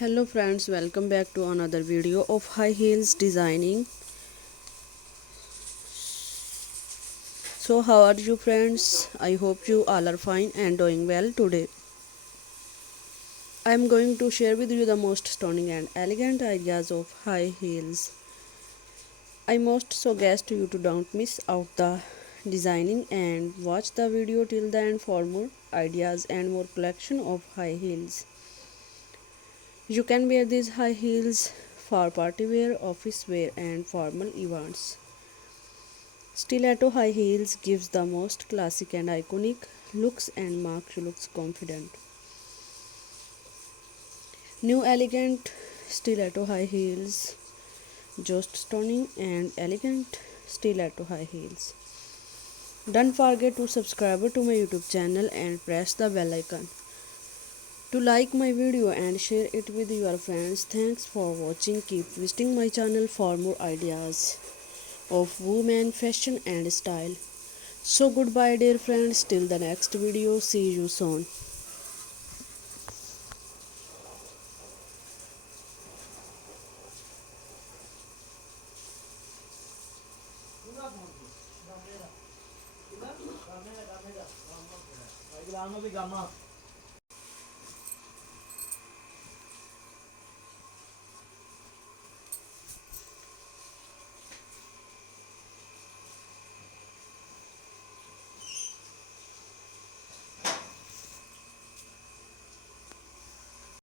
Hello friends, welcome back to another video of high heels designing. So how are you friends? I hope you all are fine and doing well today. I am going to share with you the most stunning and elegant ideas of high heels. I most suggest you to don't miss out the designing and watch the video till the end for more ideas and more collection of high heels. You can wear these high heels for party wear, office wear and formal events. Stiletto high heels gives the most classic and iconic looks and makes you look confident. New elegant stiletto high heels, just stunning and elegant stiletto high heels. Don't forget to subscribe to my YouTube channel and press the bell icon to like my video and share it with your friends. Thanks for watching. Keep visiting my channel for more ideas of women fashion and style. So goodbye dear friends, till the next video, see you soon. glam